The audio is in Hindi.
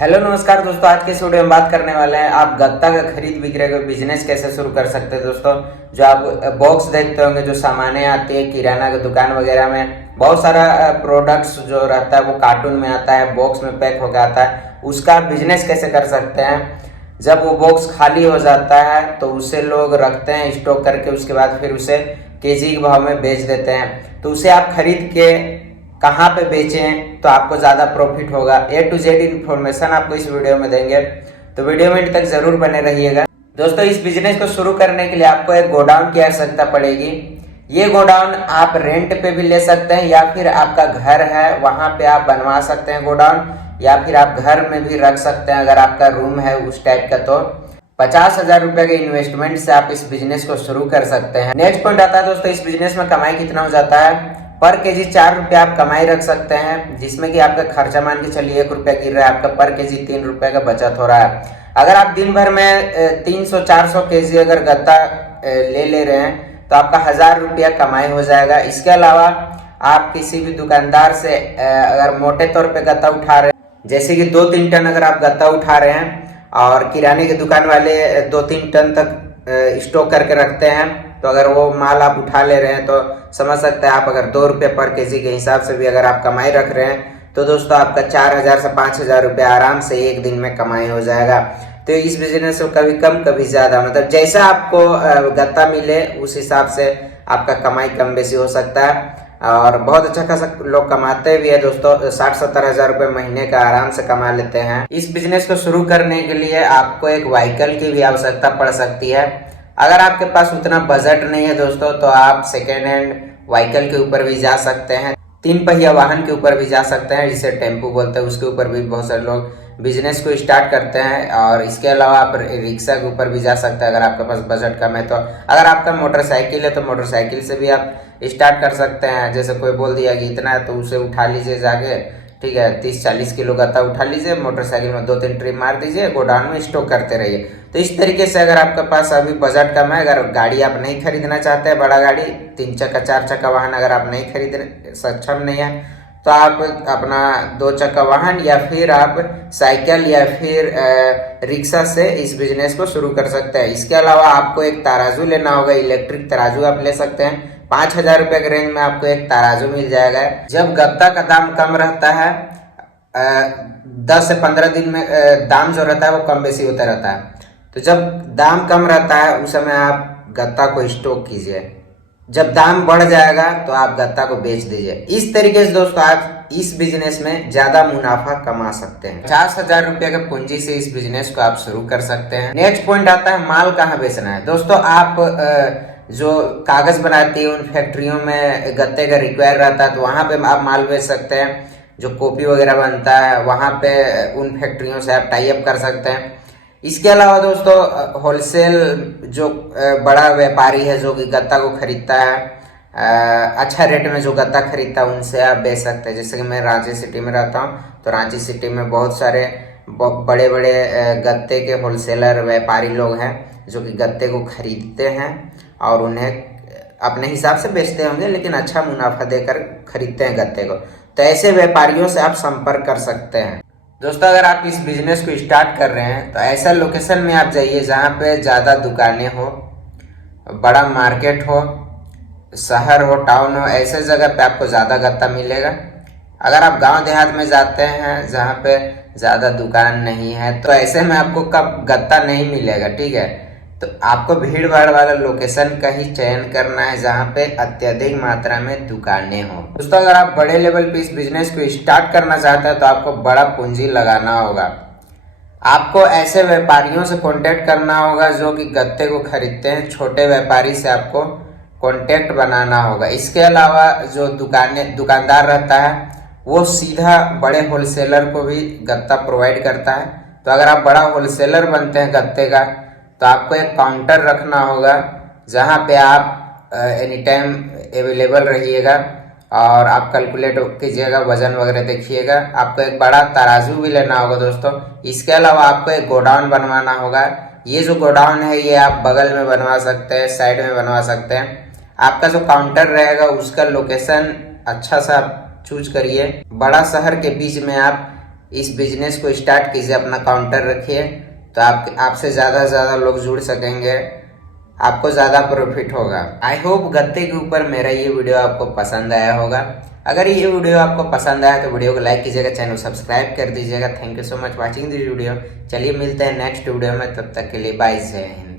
हेलो नमस्कार दोस्तों, आज के इस वीडियो में बात करने वाले हैं आप गत्ता का खरीद बिक्री का बिजनेस कैसे शुरू कर सकते हैं। दोस्तों, जो आप बॉक्स देखते होंगे, जो सामानें आती है किराना की दुकान वगैरह में, बहुत सारा प्रोडक्ट्स जो रहता है वो कार्टून में आता है, बॉक्स में पैक होकर आता है। उसका बिजनेस कैसे कर सकते हैं। जब वो बॉक्स खाली हो जाता है तो उसे लोग रखते हैं स्टॉक करके, उसके बाद फिर उसे केजी के भाव में बेच देते हैं। तो उसे आप खरीद के कहाँ पे बेचें तो आपको ज़्यादा प्रॉफिट होगा। A to Z इन्फॉर्मेशन आपको इस वीडियो में देंगे, तो वीडियो में अंत तक जरूर बने रहिएगा। दोस्तों, इस बिजनेस को शुरू करने के लिए आपको एक गोडाउन की आवश्यकता पड़ेगी। ये गोडाउन आप रेंट पे भी ले सकते हैं, या फिर आपका घर है वहां पे आप बनवा सकते हैं गोडाउन, या फिर आप घर में भी रख सकते हैं अगर आपका रूम है उस टाइप का। तो 50,000 रुपए के इन्वेस्टमेंट से आप इस बिजनेस को शुरू कर सकते हैं। नेक्स्ट पॉइंट आता है दोस्तों, इस बिजनेस में कमाई कितना हो जाता है। पर केजी 4 रुपये आप कमाई रख सकते हैं, जिसमें कि आपका खर्चा मान के चलिए 1 रुपया गिर रहा है, आपका पर केजी 3 रुपये का बचत हो रहा है। अगर आप दिन भर में 300-400 केजी अगर गत्ता ले रहे हैं तो आपका 1,000 रुपया कमाई हो जाएगा। इसके अलावा आप किसी भी दुकानदार से अगर मोटे तौर पे गत्ता उठा रहे हैं, जैसे कि 2-3 टन अगर आप गत्ता उठा रहे हैं और किराने की दुकान वाले 2-3 टन तक स्टॉक करके रखते हैं, तो अगर वो माल आप उठा ले रहे हैं तो समझ सकते हैं आप अगर 2 रुपये पर केजी के हिसाब से भी अगर आप कमाई रख रहे हैं तो दोस्तों आपका 4,000 से 5,000 रुपये आराम से एक दिन में कमाई हो जाएगा। तो इस बिजनेस में कभी कम कभी ज्यादा, मतलब जैसा आपको गत्ता मिले उस हिसाब से आपका कमाई कम बेसी हो सकता है। और बहुत अच्छा खासा लोग कमाते भी है दोस्तों, 60-70 हजार रुपये महीने का आराम से कमा लेते हैं। इस बिजनेस को शुरू करने के लिए आपको एक व्हीकल की भी आवश्यकता पड़ सकती है। अगर आपके पास उतना बजट नहीं है दोस्तों, तो आप सेकेंड हैंड व्हीकल के ऊपर भी जा सकते हैं, 3 पहिया वाहन के ऊपर भी जा सकते हैं, जिसे टेम्पू बोलते हैं। उसके ऊपर भी बहुत सारे लोग बिजनेस को स्टार्ट करते हैं। और इसके अलावा आप रिक्शा के ऊपर भी जा सकते हैं अगर आपके पास बजट कम है। तो अगर आपका मोटरसाइकिल है तो मोटरसाइकिल से भी आप स्टार्ट कर सकते हैं। जैसे कोई बोल दिया कि इतना है तो उसे उठा लीजिए जाके, ठीक है, 30-40 किलो गत्ता उठा लीजिए, मोटरसाइकिल में 2-3 ट्रिप मार दीजिए, गोडाउन में स्टॉक करते रहिए। तो इस तरीके से अगर आपके पास अभी बजट कम है, अगर गाड़ी आप नहीं खरीदना चाहते हैं, बड़ा गाड़ी 3 चक्का 4 चक्का वाहन अगर आप नहीं खरीदने सक्षम नहीं है, तो आप अपना 2 चक्का वाहन या फिर आप साइकिल या फिर रिक्शा से इस बिजनेस को शुरू कर सकते हैं। इसके अलावा आपको एक तराजू लेना होगा, इलेक्ट्रिक तराजू आप ले सकते हैं। 5,000 रुपये के रेंज में आपको एक तराजू मिल जाएगा। जब गत्ता का दाम कम रहता है, 10 से 15 दिन में दाम जो रहता है वो कम बेसी होता रहता है। तो जब दाम कम रहता है उस समय आप गत्ता को स्टॉक कीजिए, जब दाम बढ़ जाएगा तो आप गत्ता को बेच दीजिए। इस तरीके से दोस्तों आप इस बिजनेस में ज्यादा मुनाफा कमा सकते हैं। 50,000 रुपये के पूंजी से इस बिजनेस को आप शुरू कर सकते हैं। नेक्स्ट पॉइंट आता है माल कहाँ बेचना है। दोस्तों, आप जो कागज बनाती है उन फैक्ट्रियों में गत्ते का रिक्वायर रहता है, तो वहां पे आप माल बेच सकते हैं। जो कॉपी वगैरह बनता है वहां पे उन फैक्ट्रियों से आप टाई अप कर सकते हैं। इसके अलावा दोस्तों, होलसेल जो बड़ा व्यापारी है जो कि गत्ता को खरीदता है, अच्छा रेट में जो गत्ता खरीदता है उनसे आप बेच सकते हैं। जैसे कि मैं रांची सिटी में रहता हूँ, तो रांची सिटी में बहुत सारे बड़े बड़े गत्ते के होलसेलर व्यापारी लोग हैं जो कि गत्ते को खरीदते हैं और उन्हें अपने हिसाब से बेचते होंगे, लेकिन अच्छा मुनाफा देकर खरीदते हैं गत्ते को। तो ऐसे व्यापारियों से आप संपर्क कर सकते हैं। दोस्तों, अगर आप इस बिजनेस को स्टार्ट कर रहे हैं तो ऐसा लोकेशन में आप जाइए जहाँ पे ज़्यादा दुकानें हो, बड़ा मार्केट हो, शहर हो, टाउन हो। ऐसे जगह पे आपको ज़्यादा गत्ता मिलेगा। अगर आप गांव देहात में जाते हैं जहाँ पे ज़्यादा दुकान नहीं है, तो ऐसे में आपको कब गत्ता नहीं मिलेगा, ठीक है। तो आपको भीड़ भाड़ वाला लोकेशन का ही चयन करना है जहाँ पे अत्यधिक मात्रा में दुकानें हो। दोस्तों, अगर आप बड़े लेवल पे इस बिजनेस को स्टार्ट करना चाहते हैं तो आपको बड़ा पूंजी लगाना होगा। आपको ऐसे व्यापारियों से कांटेक्ट करना होगा जो कि गत्ते को खरीदते हैं। छोटे व्यापारी से आपको कांटेक्ट बनाना होगा। इसके अलावा जो दुकानदार रहता है वो सीधा बड़े होलसेलर को भी गत्ता प्रोवाइड करता है। तो अगर आप बड़ा होलसेलर बनते हैं गत्ते का, तो आपको एक काउंटर रखना होगा जहाँ पे आप एनी टाइम अवेलेबल रहिएगा और आप कैलकुलेट कीजिएगा, वजन वगैरह देखिएगा। आपको एक बड़ा तराजू भी लेना होगा दोस्तों। इसके अलावा आपको एक गोडाउन बनवाना होगा। ये जो गोडाउन है ये आप बगल में बनवा सकते हैं, साइड में बनवा सकते हैं। आपका जो काउंटर रहेगा उसका लोकेशन अच्छा सा चूज करिए। बड़ा शहर के बीच में आप इस बिजनेस को स्टार्ट कीजिए, अपना काउंटर रखिए, तो आपसे ज़्यादा से ज़्यादा लोग जुड़ सकेंगे, आपको ज़्यादा प्रॉफिट होगा। आई होप गत्ते के ऊपर मेरा ये वीडियो आपको पसंद आया होगा। अगर ये वीडियो आपको पसंद आया तो वीडियो को लाइक कीजिएगा, चैनल सब्सक्राइब कर दीजिएगा। Thank you so much watching this video. चलिए मिलते हैं नेक्स्ट वीडियो में, तब तक के लिए बाय, जय हिंद।